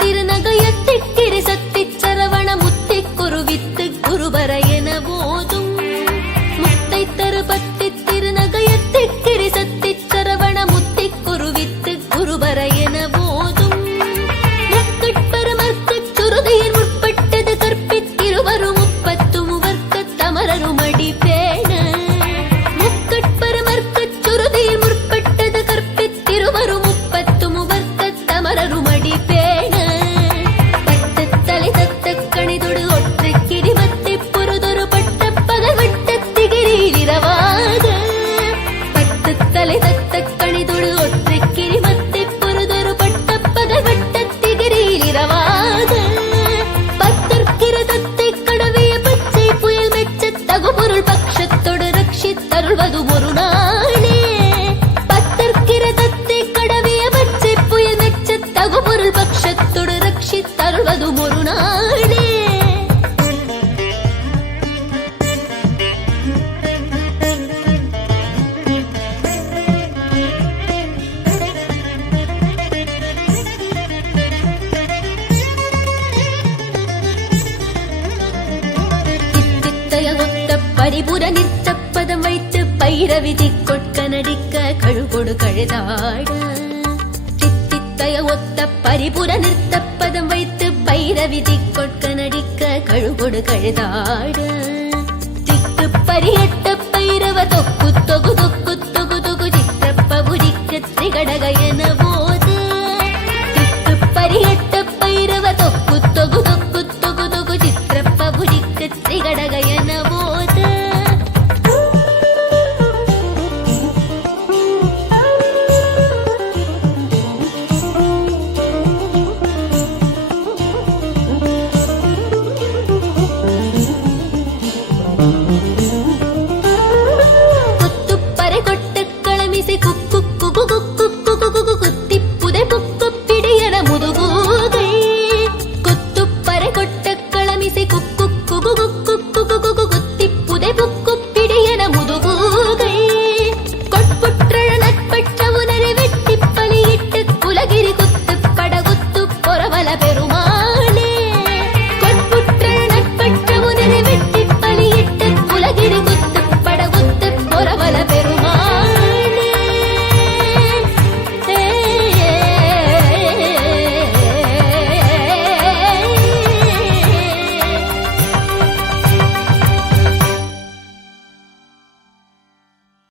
திருநகையத்திக்கிரி சத்தி சரவண முத்தி குருவித்து குருபர என போதும் முத்தை தருபத்தி திருநகையத்திக்கிரி சத்தி சரவண முத்தி குருவித்து குருபர என போதும் முக்கட்பரமர்க்கச் சுருதியின் முற்பட்டது கற்பித்திருவரும் முப்பத்து முவர்க்க தமரருமடி பேண முக்கட்பரமர்க்கச் சுருதியின் முற்பட்டது கற்பித்திருவரும் முப்பத்து முவர்க்க தமரருமடி பேண பட்டு தலை தத்த கணிதொடு ஒற்றை கிரிமத்தை பொருதொரு பட்ட பகவட்ட திகிரிரவாக பட்டு தலை தத்த கணிதொடு ஒற்றை கிரிமத்தை பொருதொரு பட்ட பகவட்ட திகிரிரவாக பத்தற்கிரதத்தை கடவிய பச்சை புயல் மெச்ச தகுபொருள் பட்சத்தொடு ரட்சித்தருள்வது ஒரு நாளே பத்தற்கிரதத்தை கடவிய பச்சை புயல் மெச்ச தகுபொருள் பட்சத்தொடு ரட்சித்தருள்வது ஒரு நாளே பரிபுர நிற்சப்பதம் வைத்து பைரவிதி கொட்க நடிக்க கழுகொடு கழுதாட சித்தித்தய ஒத்த பரிபுர நிற்சப்பதம் வைத்து பைரவிதி கொட்க நடிக்க கழுகொடு கழுதாட திக்கு பரியட்ட பைரவ தொக்கு தொகு தொக்கு தொகு தொகு சித்திரப்ப உரிக்க திகடக எனவோ